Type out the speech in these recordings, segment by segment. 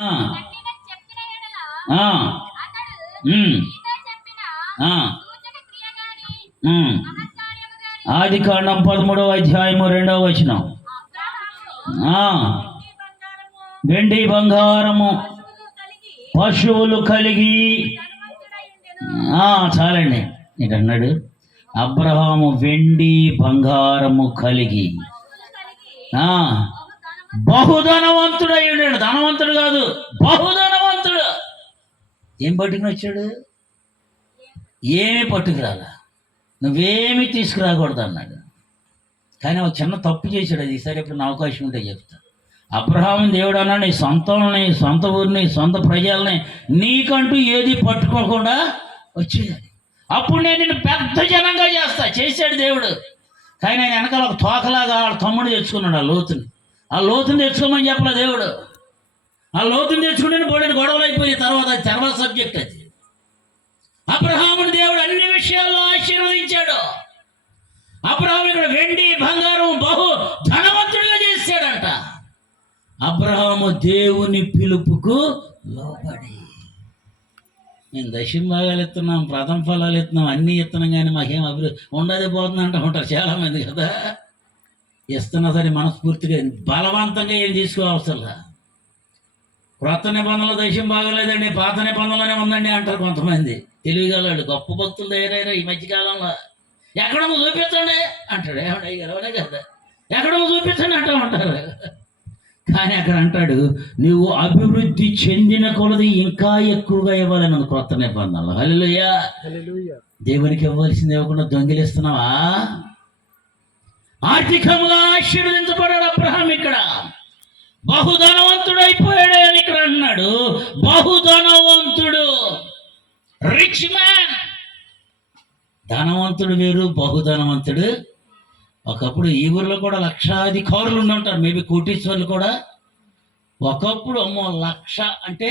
ఆ, ఆ, ఉమ్, ఆ, ఉమ్. ఆదికాండం 13వ అధ్యాయము 2వ వచనం. ఆ, వెండి బంగారము పశువులు కలిగి. చాలండి. ఏంటన్నాడు? అబ్రహాము వెండి బంగారము కలిగి బహుధనవంతుడై ఉన్నాడు. ధనవంతుడు కాదు, బహుధనవంతుడు. ఏం పట్టుకుని వచ్చాడు? ఏమీ పట్టుకురాలా. నువ్వేమి తీసుకురాకూడదు అన్నాడు. కానీ ఒక చిన్న తప్పు చేశాడు. అది ఈసారి ఎప్పుడు అవకాశం ఉంటే చెప్తా. అబ్రహాము దేవుడు అన్నాడు, నీ సొంతంని, సొంత ఊరిని, సొంత ప్రజల్ని నీకంటూ ఏది పట్టుకోకుండా వచ్చేయాలి. అప్పుడు నేను నిన్ను పెద్ద జనంగా చేస్తా. చేశాడు దేవుడు. కానీ ఆయన వెనకాల ఒక తోకలాగా వాళ్ళ తమ్ముడు తెచ్చుకున్నాడు. ఆ లోతుని తెచ్చుకోమని చెప్పలే దేవుడు. ఆ లోతుని తెచ్చుకుంటే బోడని గొడవలు అయిపోయి తర్వాత సబ్జెక్ట్ అది. అబ్రహాముని దేవుడు అన్ని విషయాల్లో ఆశీర్వదించాడు. అబ్రహాము ఇక్కడ వెండి బంగారం బహు ధనవంతుడిగా చేశాడంట. అబ్రహాము దేవుని పిలుపుకు లోబడి. మేము దశమ భాగాలు ఇస్తున్నాం, ప్రథమ ఫలాలు ఇస్తున్నాం, అన్నీ ఇస్తున్నాం, కానీ మాకేం అభివృద్ధి ఉండదే పోతుంది అంటూ ఉంటారు చాలామంది కదా. ఇస్తున్నా సరే మనస్ఫూర్తిగా బలవంతంగా ఏం తీసుకోవసరంలా. క్రొత్త నిబంధనలు దశమ బాగలేదండి, పాత నిబంధనలోనే ఉందండి అంటారు కొంతమంది. తెలివిగలవాడు. గొప్ప భక్తులు తయారయ్యారు ఈ మధ్యకాలంలో. ఎక్కడో చూపించండి అంటాడు. ఏమన్నా కదా, ఎక్కడో చూపించండి అంటూ ఉంటారు. కానీ అక్కడ అంటాడు, నువ్వు అభివృద్ధి చెందిన కొలది ఇంకా ఎక్కువగా ఇవ్వాలని ఉంది క్రొత్త నిబంధనలు. హల్లెలూయా. దేవునికి ఇవ్వాల్సింది ఇవ్వకుండా దొంగిలిస్తున్నావా? ఆర్థికంగా ఆశీర్వదించబడాడు అబ్రహాం. ఇక్కడ బహుధనవంతుడు అయిపోయాడు అని ఇక్కడ అన్నాడు. బహుధనవంతుడు, రిచ్ మ్యాన్. ధనవంతుడు వేరు, బహుధనవంతుడు. ఒకప్పుడు ఈ ఊరిలో కూడా లక్షాధికారులు ఉండుంటారు, మేబీ కోటీశ్వర్లు కూడా. ఒకప్పుడు అమ్మో 1,00,000 అంటే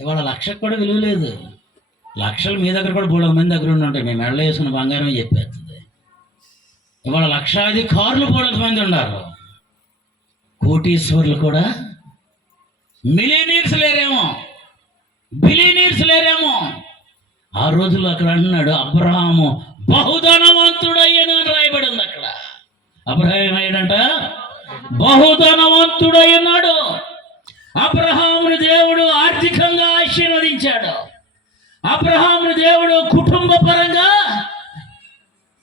ఇవాళ 1,00,000 కూడా విలువ లేదు. లక్షలు మీ దగ్గర కూడా 3 మంది దగ్గర ఉండి ఉంటాయి. మేము మెడలో వేసుకున్న బంగారం చెప్పేస్తుంది. ఇవాళ లక్షాధికారులు 3 మంది ఉన్నారు. కోటీశ్వర్లు కూడా, మిలియనీర్స్ లేరేమో, బిలియనీర్స్ లేరేమో. ఆ రోజుల్లో అక్కడ అంటున్నాడు అబ్రహాము బహుధనవంతుడయ్యను అని రాయబడింది అక్కడ. అబ్రహాం ఏమయ్యాడంట? బహుధనవంతుడయ్యన్నాడు. అబ్రహాముని దేవుడు ఆర్థికంగా ఆశీర్వదించాడు. అబ్రహాముని దేవుడు కుటుంబ పరంగా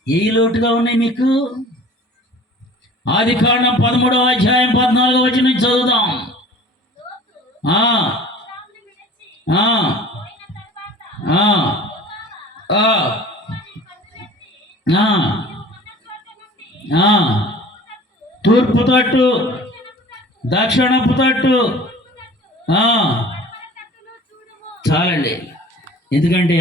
ఏ లోటుగా ఉన్నాయి మీకు? ఆదికాండం 13వ అధ్యాయం 14వ వచనం చదువుదాం. ఆ ఆ ఆ తూర్పు తట్టు, దక్షిణపు తట్టు. చాలండి. ఎందుకంటే